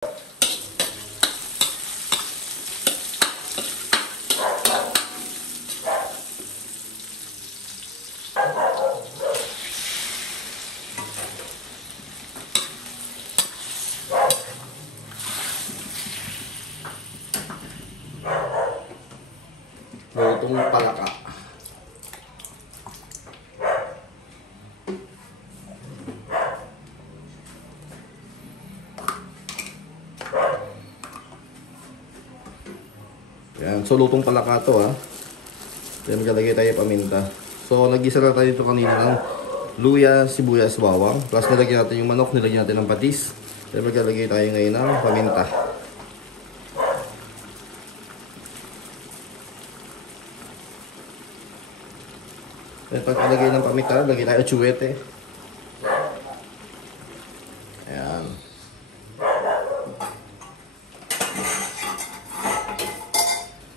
Lutong palaka. Yan. So, lutong palaka to ha. Then, maglalagay tayo paminta. So, nag-isa lang tayo ito kanina ng luya, sibuyas, bawang. Plus, nilagyan natin yung manok, nilagyan natin ng patis. Then, maglalagay tayo ngayon ng paminta. Then, pagkalagay ng paminta, lagay tayo tsuwete. Ayan.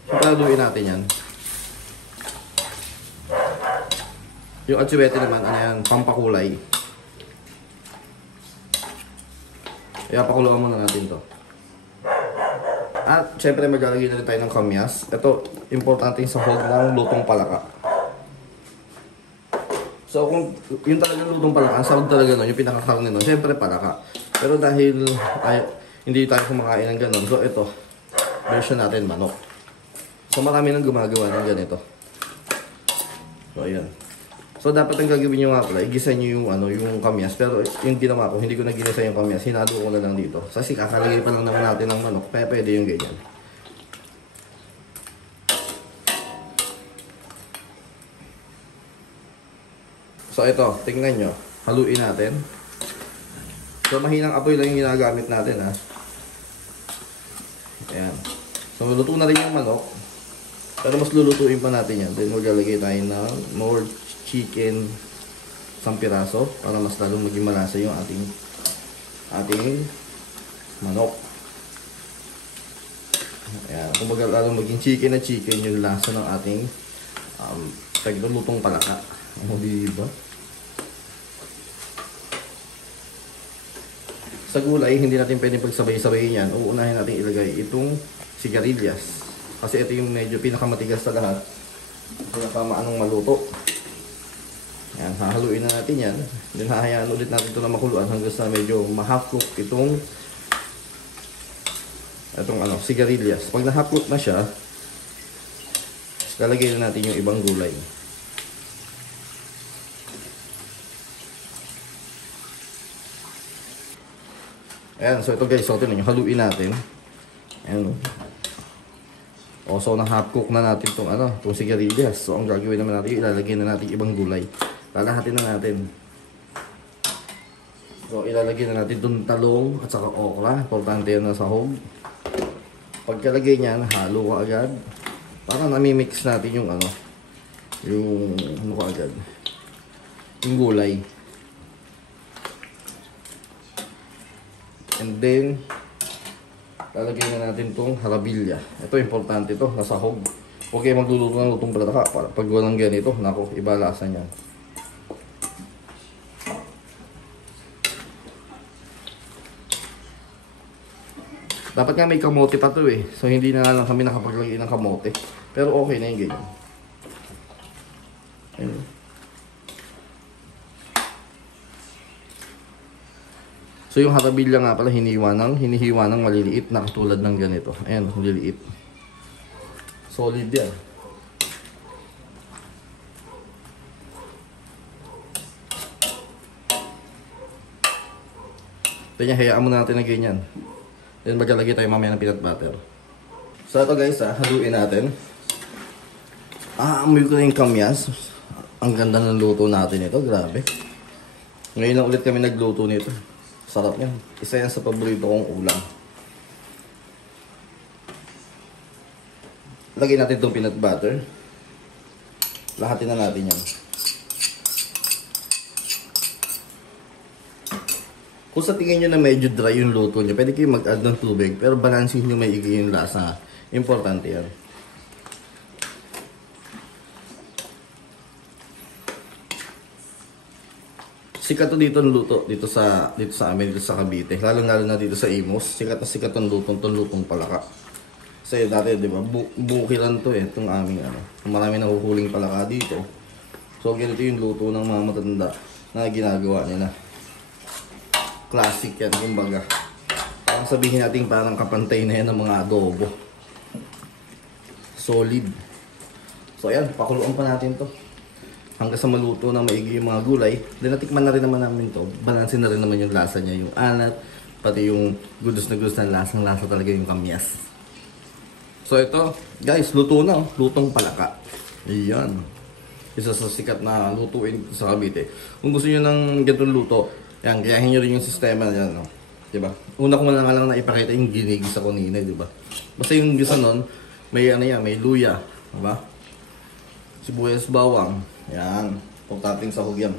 Papaluin natin yan. Yung atsuwete naman, ano yan, pampakulay. Kaya pakuluan muna natin to. At syempre maglalagay na rin tayo ng kamyas. Ito, importante yung sahog ng lutong palaka. So kung yung talagang lutong palaka, ang sahog talaga nun, yung pinakakarne nun, syempre palaka. Pero dahil hindi tayo kumakain ng ganun, so ito, version natin manok. So marami nang gumagawa ng ganito. So ayan. So dapat ang gagawin nyo nga pala, igisa nyo yung, yung kamyas. Pero yung ginawa ko, hindi ko na ginisa yung kamyas, hinado ko na lang dito. Kasi kakalagay pa lang naman natin ng manok, kaya pwede yung ganyan. So ito, tingnan nyo, haluin natin. So mahinang apoy lang yung ginagamit natin ha. Ayan. So luto na rin yung manok. Pero mas lulutuin pa natin yan. Then maglalagay tayo ng more chicken, isang piraso para mas lalong maging malasa yung ating manok. Ayan, kumbaga lalong maging chicken na chicken yung lasa ng ating lutong palaka. Ano diba? Sa gulay, hindi natin pwedeng pagsabay-sabayin yan. Uunahin natin ilagay itong sigarilyas. Kasi ito yung medyo pinakamatigas sa lahat. Pinakamaanong maluto. Yan, hahaluin na natin yan. Then hahayaan ulit natin ito na makuluan hanggang sa medyo ma-half cook itong sigarilyas. Pag na-half cook na siya, lalagay na natin yung ibang gulay. Ayan, so ito guys, so ito haluin natin. Ayan. So na-half cook na natin itong sigarilyas. So ang gagawin naman natin, ilalagay na natin ibang gulay. Lalahatin na natin. So ilalagay na natin itong talong at saka okra. Importante yan na sahog. Pagkalagay niyan, halo ka agad. Para nami-mix natin yung yung gulay. And then lalagay na natin itong harabilya. Ito, importante ito, nasahog. Huwag kayo magluluto ng lutong palaka. Pag walang ganito, nako, iba lasa niyan. Dapat nga may kamote pa to eh. So hindi na lang kami nakapaglagay ng kamote. Pero okay na yung ganyan. Ayun. So yung harabilya nga pala hinihiwa ng maliliit na katulad ng ganito. Ayan, maliliit. Solid yan. Kanya hayaan mo natin na ganyan. Then maglalagay tayo mamaya ng peanut butter. So ito guys haluin natin. Amoy ko na yung kamyas. Ang ganda ng luto natin ito, grabe. Ngayon lang ulit kami nagluto nito. Sarap yan. Isa yan sa paborito kong ulam. Lagyan natin itong peanut butter. Lahatin na natin yan. Kung sa tingin nyo na medyo dry yung luto nyo, pwede kayo mag-add ng tubig. Pero balansin nyo may yung lasa. Importante yan. Sikat to dito ang luto dito sa amin dito sa Cavite. Lalo na dito sa Imus. Sikat na sikat ang lutong palaka. Kasi dati, di ba, bukiran to eh, itong aming ano. Marami nahuhuling palaka dito. So, ganito yung luto ng mga matanda na ginagawa nila. Classic yan, kumbaga. Parang sabihin natin parang kapantay na yan ng mga adobo. Solid. So, ayan, pakuluan pa natin to. Hanggang sa maluto na maigi yung mga gulay. Then, natikman na rin naman namin to. Balansin na rin naman yung lasa niya, yung anat, pati yung gudos na lasang-lasa talaga yung kamyas. So ito, guys, luto na, oh. Lutong palaka. Ayan. Isa sa sikat na lutuin sa Cavite. Kung gusto niyo ng ganitong luto, yan, gayahin niyo rin yung sistema na yan, no? Diba? Una ko lang na ipakita yung ginigisa ko nina, diba? Basta yung gisa nun, may ano yan, may luya, diba? Sibuyas bawang. Yan. Pagtating sa hugyan.